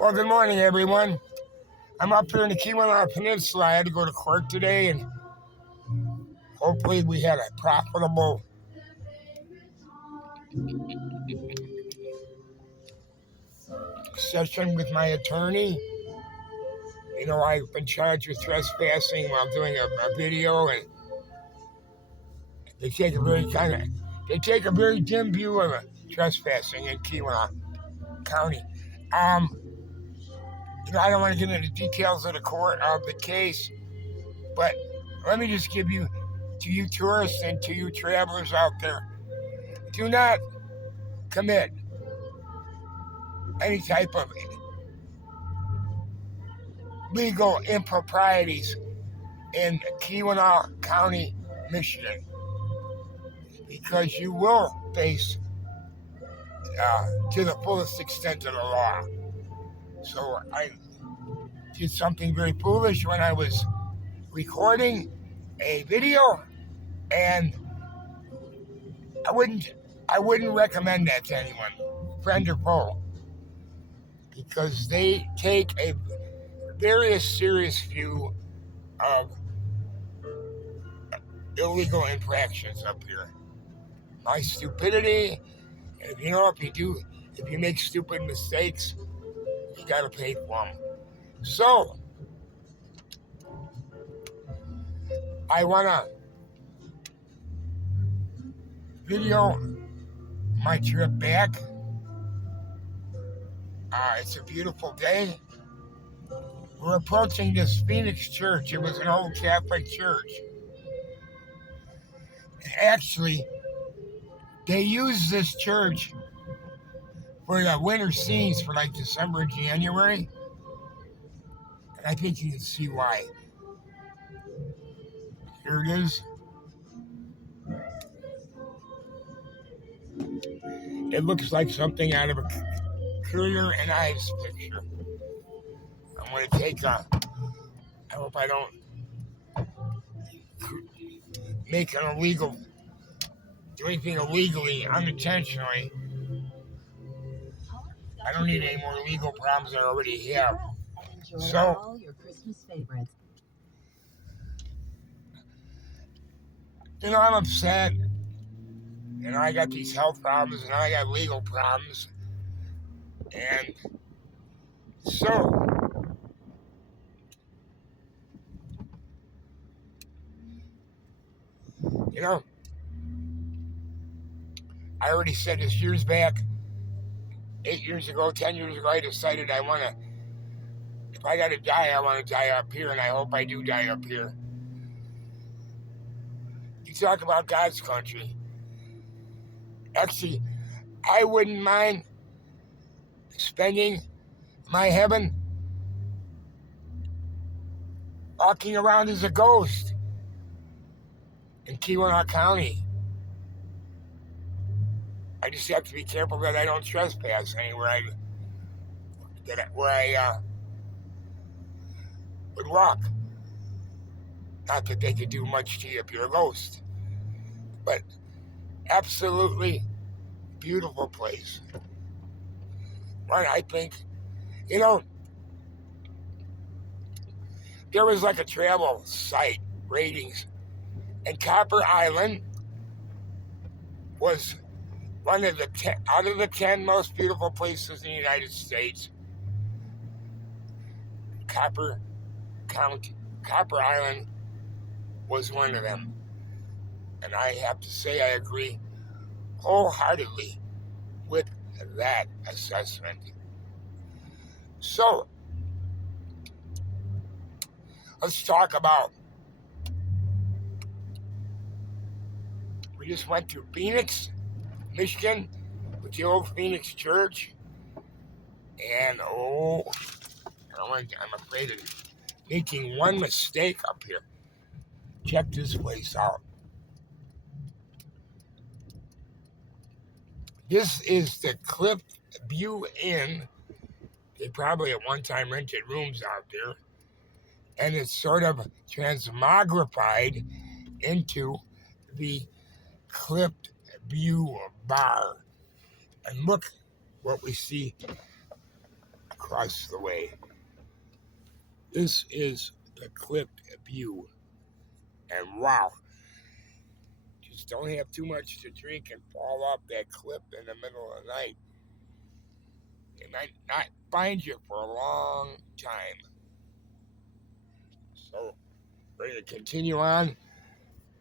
Well, good morning, everyone. I'm up here in the Keeweenaw Peninsula. I had to go to court today, and hopefully we had a profitable session with my attorney. You know, I've been charged with trespassing while doing a video, and they take a very dim view of trespassing in Keeweenaw County. I don't want to get into details of the case, but let me just give you, to you tourists and to you travelers out there, do not commit any type of legal improprieties in Keeweenaw County, Michigan, because you will face to the fullest extent of the law. So I did something very foolish when I was recording a video, and I wouldn't recommend that to anyone, friend or foe, because they take a very serious view of illegal infractions up here. My stupidity, if you make stupid mistakes, you gotta pay for them. So, I wanna video my trip back. It's a beautiful day. We're approaching this Phoenix church. It was an old Catholic church. Actually, they use this church for the winter scenes for like December, January. And I think you can see why. Here it is. It looks like something out of a Currier and Ives picture. I'm going to take I hope I don't do anything illegally, unintentionally. I don't need any more legal problems than I already have. So, all your Christmas favorites. I'm upset. I got these health problems, and I got legal problems. And so, I already said this years back, 8 years ago, 10 years ago, I decided if I gotta die, I want to die up here, and I hope I do die up here. You talk about God's country. Actually, I wouldn't mind spending my heaven walking around as a ghost in Keeweenaw County. I just have to be careful that I don't trespass anywhere where I would walk. Not that they could do much to you if you're a ghost, but absolutely beautiful place. One, I think, there was like a travel site ratings, and Copper Island was one of out of the 10 most beautiful places in the United States. Copper Island was one of them. And I have to say I agree wholeheartedly with that assessment. So, let's talk about, we just went to Phoenix, Michigan, with the old Phoenix church, and I'm afraid of making one mistake up here. Check this place out. This is the Cliff View Inn. They probably at one time rented rooms out there, and it's sort of transmogrified into the Cliff View Bar. And look what we see across the way. This is the clipped view. And wow, just don't have too much to drink and fall off that cliff in the middle of the night. It might not find you for a long time. So, ready to continue on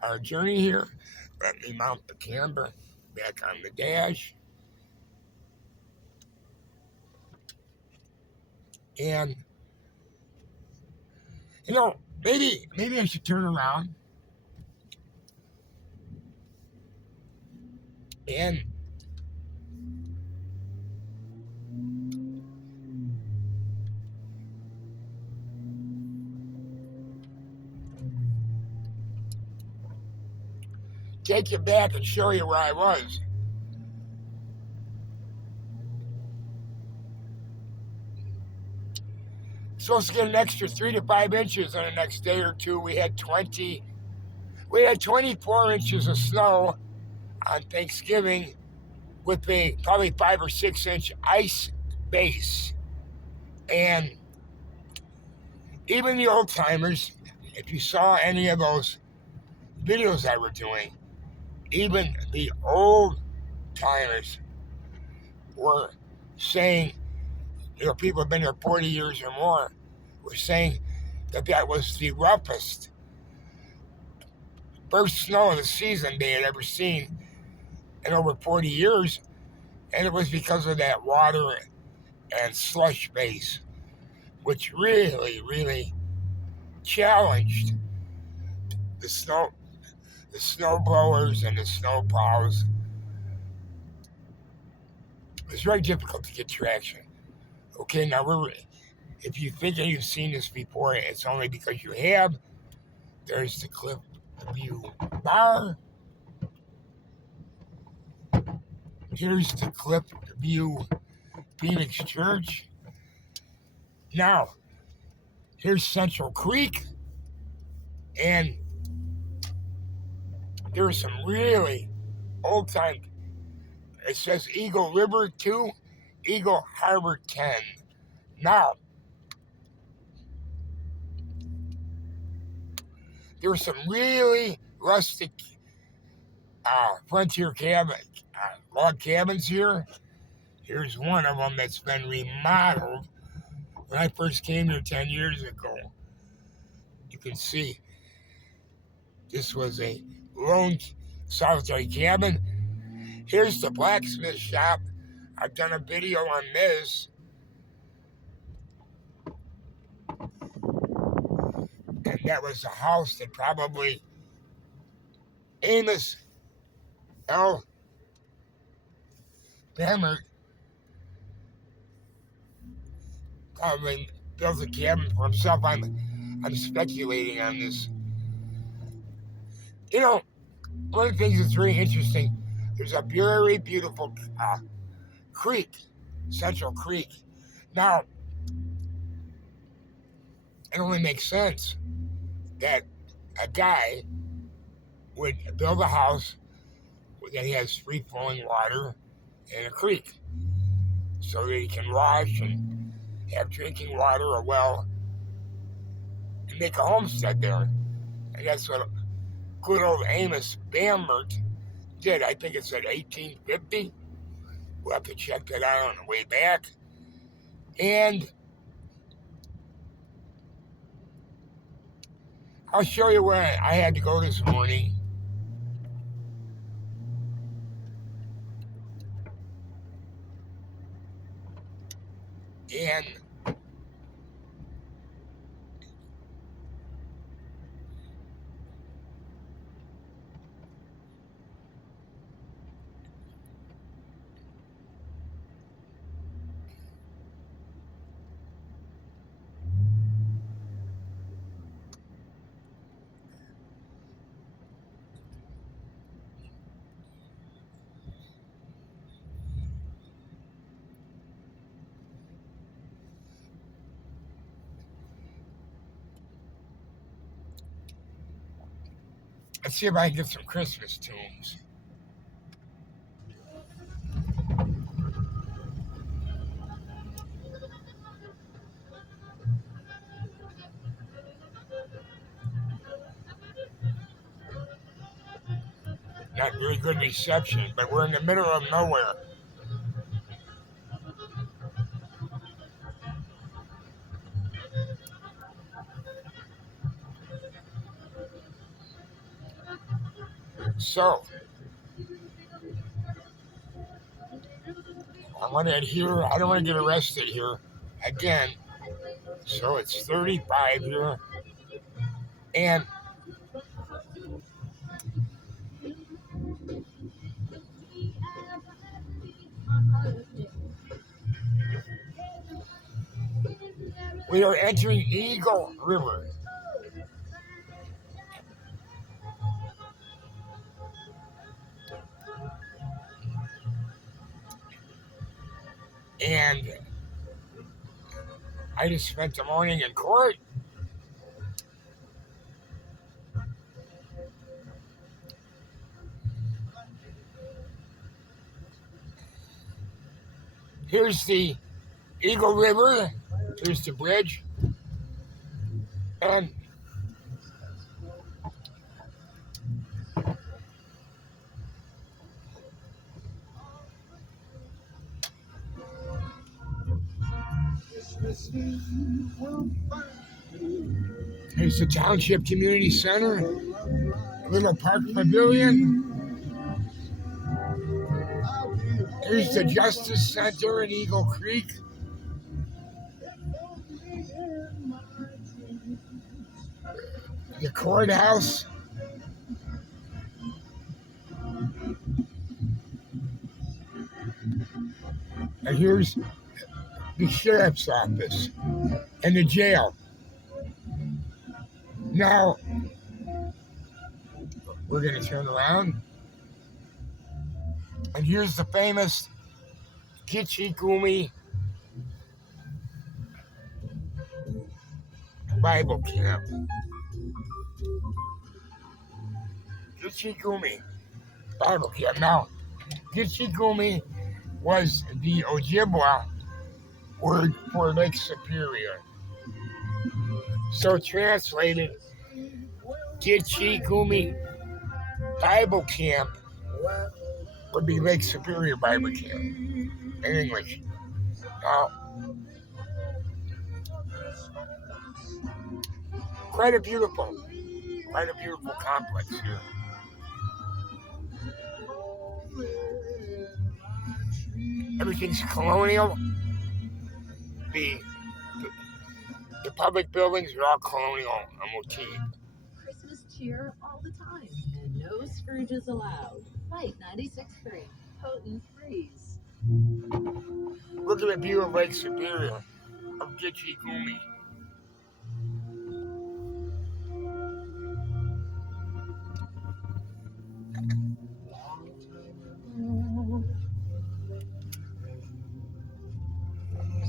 our journey here. Let me mount the camera back on the dash. And, maybe I should turn around and take you back and show you where I was. Supposed to get an extra 3 to 5 inches in the next day or two. We had 24 inches of snow on Thanksgiving with a probably 5 or 6 inch ice base. And even the old timers, if you saw any of those videos I were doing, even the old timers were saying, people have been there 40 years or more, were saying that was the roughest first snow of the season they had ever seen in over 40 years. And it was because of that water and slush base, which really, really challenged the snow blowers and the snow plows. It's very difficult to get traction. Okay, now if you think you've seen this before, it's only because you have. There's the cliff view bar. Here's the cliff view Phoenix Church. Now, here's Central Creek. And there's some really old time. It says Eagle River 2, Eagle Harbor 10. Now, there were some really rustic frontier log cabins here. Here's one of them that's been remodeled. When I first came here 10 years ago, you can see this was a lone solitary cabin. Here's the blacksmith shop. I've done a video on this. And that was a house that probably Amos L. Bamert probably built a cabin for himself. I'm speculating on this. One of the things that's very interesting, there's a very beautiful creek, Central Creek. Now, it only makes sense that a guy would build a house that has free-flowing water and a creek so that he can wash and have drinking water or well and make a homestead there. And that's what good old Amos Bamert did. I think it's at 1850. We'll have to check that out on the way back. And I'll show you where I had to go this morning. And let's see if I can get some Christmas tunes. not very good reception, but we're in the middle of nowhere. So, I want to adhere. I don't want to get arrested here again. So it's 35 here. And we are entering Eagle River. And I just spent the morning in court. Here's the Eagle River. Here's the bridge. And here's the Township Community Center, little park pavilion. Here's the Justice Center in Eagle Creek. The courthouse. And here's the sheriff's office and the jail. Now, we're going to turn around. And here's the famous Keeweenaw Bible Camp. Keeweenaw Bible Camp. Now, Keeweenaw was the Ojibwa word for Lake Superior. So translated, Keeweenaw Bible Camp would be Lake Superior Bible Camp in English. Now, quite a beautiful complex here. Everything's colonial. The public buildings are all colonial motif. Christmas cheer all the time, and no Scrooges allowed. Flight 96.3, potent breeze. Look at the view of Lake Superior, of Keeweenaw.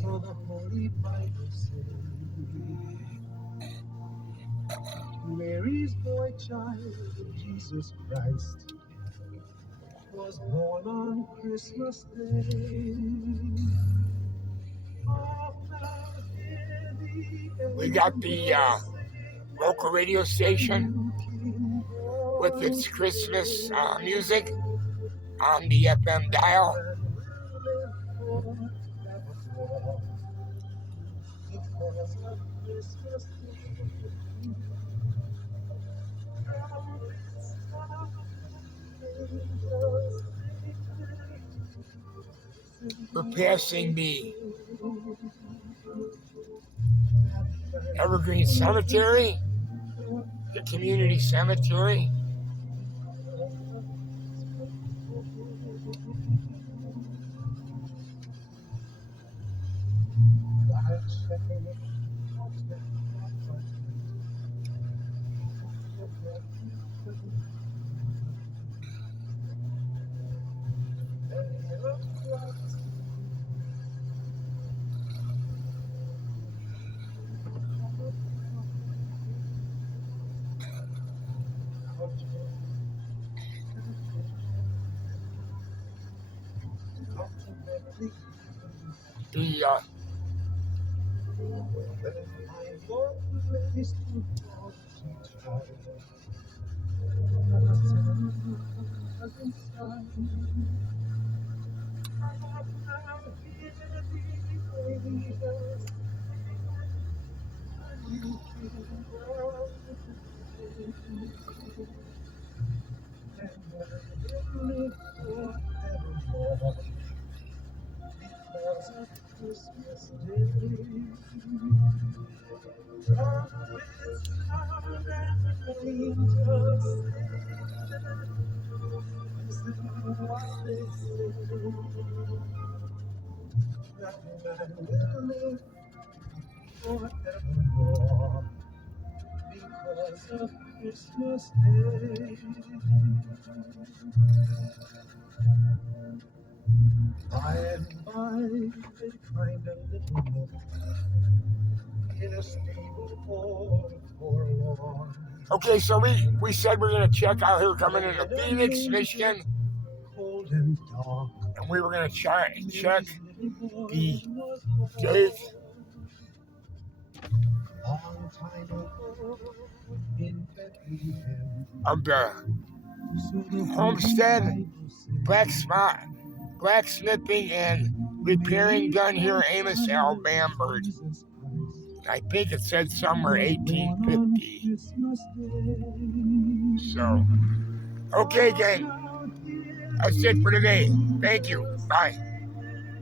So the Holy Bible says, Mary's boy child, Jesus Christ, was born on Christmas Day. We got the local radio station with its Christmas music on the FM dial. We're passing the Evergreen Cemetery, the community cemetery. pleasant sun. I have now here the angels sing, a new kingdom proclaim. And I will live forevermore because of Christmas Day. Trumpets sound and angels sing. Listen to what they say. That man will live forevermore because of Christmas Day. By and by, they find a little nook in a stable all forlorn. Okay, so we said we're gonna check out here coming into Phoenix, Michigan, Cold and dark, and we were gonna check the the date long time ago in Bethlehem. of the So the homestead blacksmithing and repairing done here in Amos, Alabama. I think it said somewhere 1850. So, okay, gang. That's it for today. Thank you. Bye.